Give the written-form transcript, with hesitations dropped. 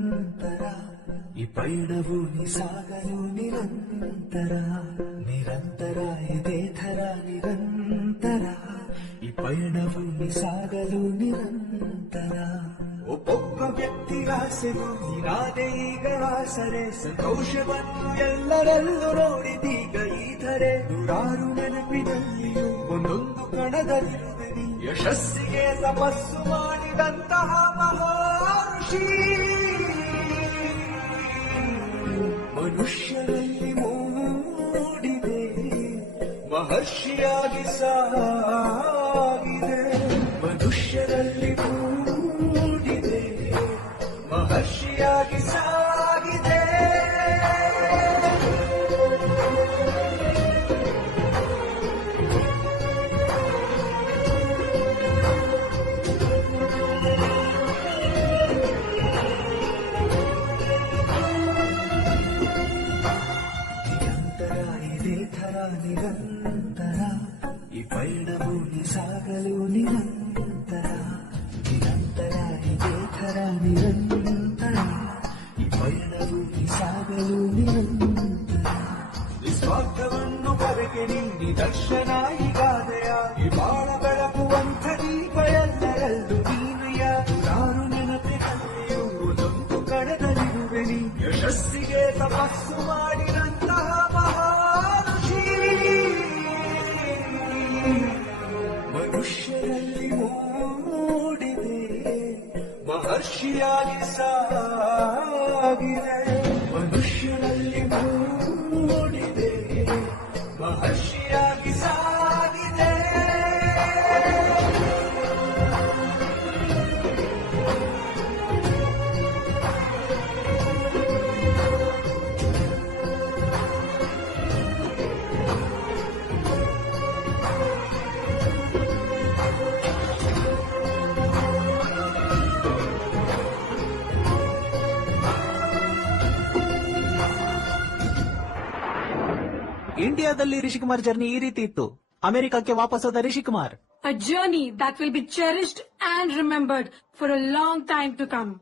ನಿರಂತರ ಈ ಪಯಣವು ಸಾಗಲು ನಿರಂತರ ನಿರಂತರ ಇದೇ ಥರ ನಿರಂತರ ಈ ಪಯಣವು ಸಾಗಲು ನಿರಂತರ ಒಬ್ಬೊಬ್ಬ ವ್ಯಕ್ತಿ ಆಸೆಗೂ ನೀನಾದೆ ಈಗ ಆಸರೆ ಸಂತೋಷವನ್ನು ಎಲ್ಲರಲ್ಲೂ ನೋಡಿದೀಗ ಈ ಧರೆ ನೂರಾರು ನೆನಪಿನಲ್ಲಿಯೂ ಒಂದೊಂದು ಕಣದಲ್ಲಿರುವೆ ನೀ ಯಶಸ್ಸಿಗೆ ತಪಸ್ಸು ಮಾಡಿದಂತಹ ಮಹರ್ಷಿ ಮನುಷ್ಯರಲ್ಲಿ ಮೂಡಿದೆ ಮಹರ್ಷಿಯಾಗಿ ಸಾಗಿದೆ ಮನುಷ್ಯರಲ್ಲಿ ಮೂಡಿದೆ ಮಹರ್ಷಿಯಾಗಿ ಸಾಗಿದೆ ನಿರಂತರ ಈ ಪಯಣವು ಸಾಗಲು ನಿರಂತರ ನಿರಂತರ ಇದೇ ಥರ ನಿರಂತರ ಈ ಪಯಣವು ಸಾಗಲು ನಿರಂತರ ನಿಸ್ವಾರ್ಥವನ್ನು ಬರೆಗೆ ನೀಡಿ ದರ್ಶನ ಈಗಾದೆಯ ಈ ಬಾಳ ಬೆಳಗುವಂಥ ದೀಪ ಎಲ್ಲರಲ್ಲೂ ನೀನೆಯ ನಾನು ನೆನಪಿನಲ್ಲಿಯೂ ಒಂದೊಂದು ಕಣದಲ್ಲಿರುವೆ ನೀ ಯಶಸ್ಸಿಗೆ ತಪಸ್ಸು ಮಾಡಿದಂತಹ ಮನುಷ್ಯರಲ್ಲಿ ಮೂಡಿದೆ ಮಹರ್ಷಿಯಾಗಿ ಸಾಗಿದೆ ಮನುಷ್ಯರಲ್ಲಿ ಮೂಡಿದೆ ಮಹರ್ಷಿಯಾಗಿ ಸಾಗಿದೆ ಇಂಡಿಯಾದಲ್ಲಿ ರಿಷಿಕುಮಾರ್ ಜರ್ನಿ ಈ ರೀತಿ ಇತ್ತು. ಅಮೆರಿಕಕ್ಕೆ ವಾಪಸ್ ಹೋದ Rishikumar. A journey that will be cherished and remembered for a long time to come.